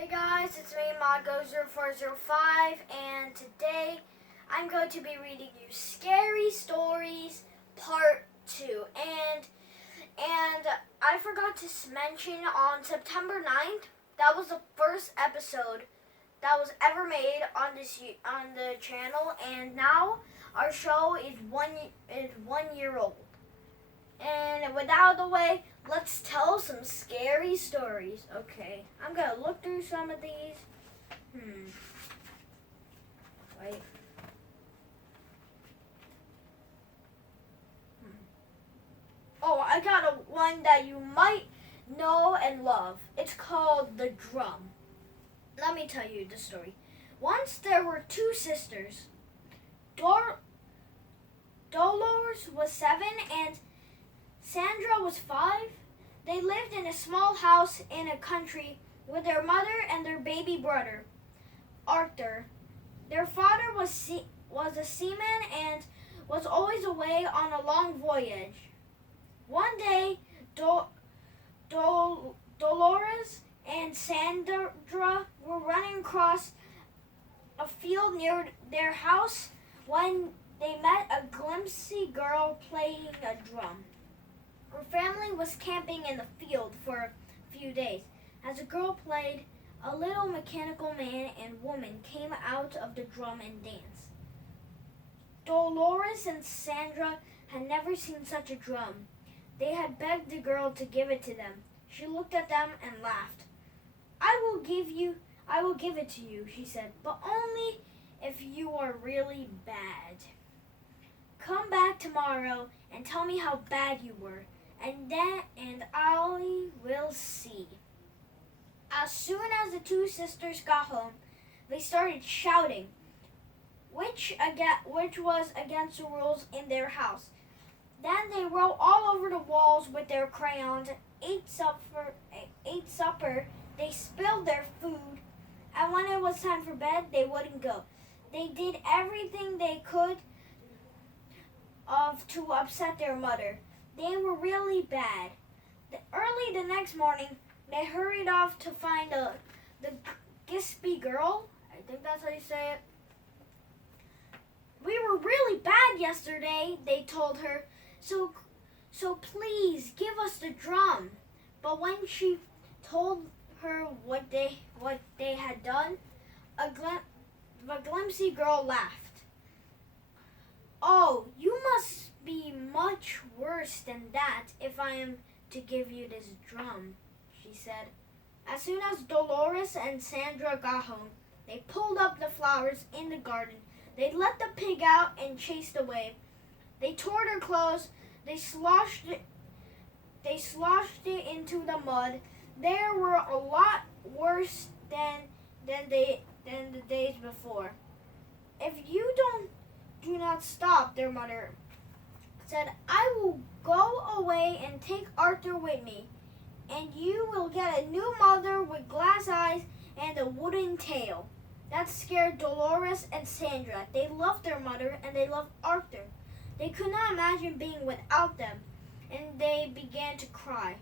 Hey guys, it's me, Mago0405, and today I'm going to be reading you Scary Stories Part 2. And I forgot to mention on September 9th, that was the first episode that was ever made on the channel, and now our show is one year old. And with that out of the way, let's tell some scary stories. Okay, I'm gonna look through some of these. Wait. Oh, I got one that you might know and love. It's called The Drum. Let me tell you the story. Once there were two sisters. Dolores was 7 and Sandra was 5. They lived in a small house in a country with their mother and their baby brother, Arthur. Their father was a seaman and was always away on a long voyage. One day, Dolores and Sandra were running across a field near their house when they met a glimpsy girl playing a drum. Her family was camping in the field for a few days. As the girl played, a little mechanical man and woman came out of the drum and danced. Dolores and Sandra had never seen such a drum. They had begged the girl to give it to them. She looked at them and laughed. I will give it to you, she said, but only if you are really bad. Come back tomorrow and tell me how bad you were, and I will see. As soon as the two sisters got home, they started shouting, which was against the rules in their house. Then they wrote all over the walls with their crayons, ate supper, they spilled their food, and when it was time for bed, they wouldn't go. They did everything they could to upset their mother. They were really bad. Early the next morning, they hurried off to find the gispy girl. I think that's how you say it. We were really bad yesterday, they told her. So please give us the drum. But when she told her what they had done, the glimpsy girl laughed. Oh, you must be much worse than that if I am to give you this drum, she said. As soon as Dolores and Sandra got home, they pulled up the flowers in the garden. They let the pig out and chased away. They tore their clothes. They sloshed it into the mud. They were a lot worse than the days before. If you do not stop, their mother said, I will go away and take Arthur with me, and you will get a new mother with glass eyes and a wooden tail. That scared Dolores and Sandra. They loved their mother and they loved Arthur. They could not imagine being without them, and they began to cry.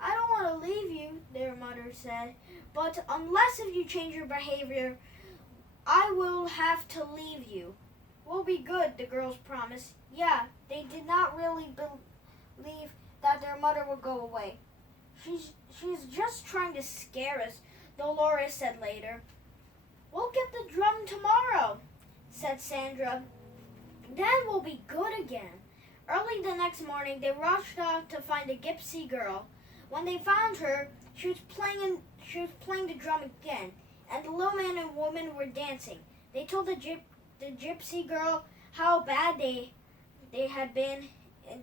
I don't want to leave you, their mother said, but unless if you change your behavior, I will have to leave you. We'll be good, the girls promised. Yeah, they did not really believe that their mother would go away. She's just trying to scare us, Dolores said later. We'll get the drum tomorrow, said Sandra. Then we'll be good again. Early the next morning, they rushed off to find the gypsy girl. When they found her, she was playing the drum again, and the little man and woman were dancing. They told the gypsy girl how bad they had been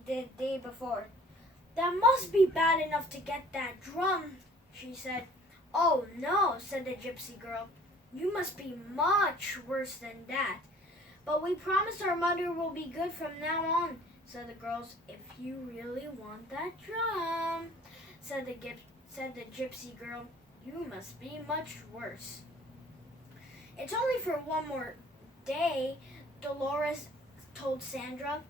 the day before. That must be bad enough to get that drum, she said. Oh no, said the gypsy girl. You must be much worse than that. But we promise our mother will be good from now on, said the girls. If you really want that drum, said the gypsy girl, you must be much worse. It's only for one more day, Dolores told Sandra.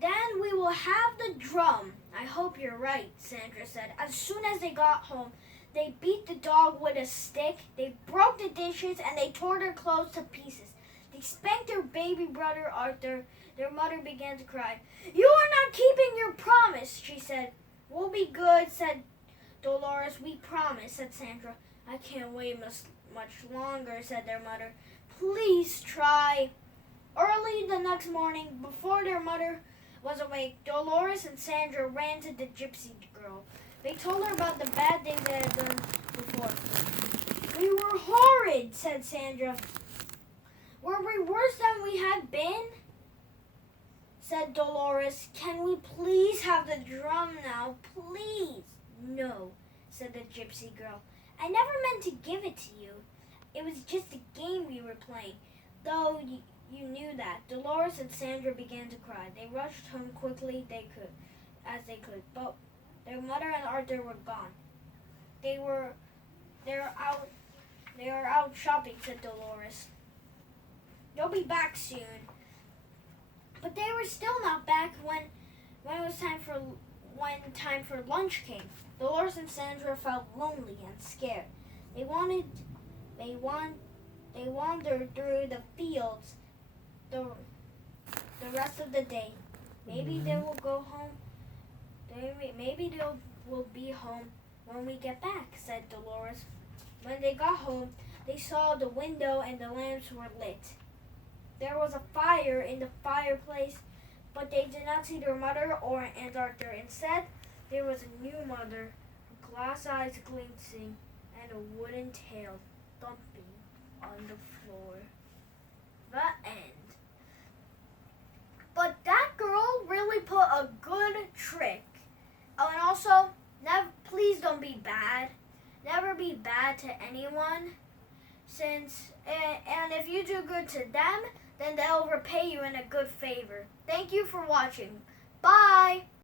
Then we will have the drum. I hope you're right, Sandra said. As soon as they got home, They beat the dog with a stick, they broke the dishes, and they tore their clothes to pieces. They spanked their baby brother Arthur. Their mother began to cry. "You are not keeping your promise," she said. "We'll be good," said Dolores. "We promise," said Sandra. "I can't wait much longer," said their mother. "Please try." Early the next morning, before their mother was awake, Dolores and Sandra ran to the gypsy girl. They told her about the bad things they had done before. "We were horrid," said Sandra. "Were we worse than we had been?" said Dolores. "Can we please have the drum now, please?" "No," said the gypsy girl. "I never meant to give it to you. It was just a game we were playing, though you knew that." Dolores and Sandra began to cry. They rushed home quickly as they could, but their mother and Arthur were gone. They were out shopping," said Dolores. "They'll be back soon." But they were still not back when it was time for lunch came. Dolores and Sandra felt lonely and scared. They wandered through the fields the rest of the day. "Maybe they will go home. Maybe they will be home when we get back," said Dolores. When they got home, they saw the window and the lamps were lit. There was a fire in the fireplace, but they did not see their mother or Aunt Arthur. Instead, there was a new mother, her glass eyes glinting, and a wooden tail thumping on the floor. The end. But that girl really put a good trick. Oh, and also, please don't be bad. Never be bad to anyone. And if you do good to them, then they'll repay you in a good favor. Thank you for watching. Bye!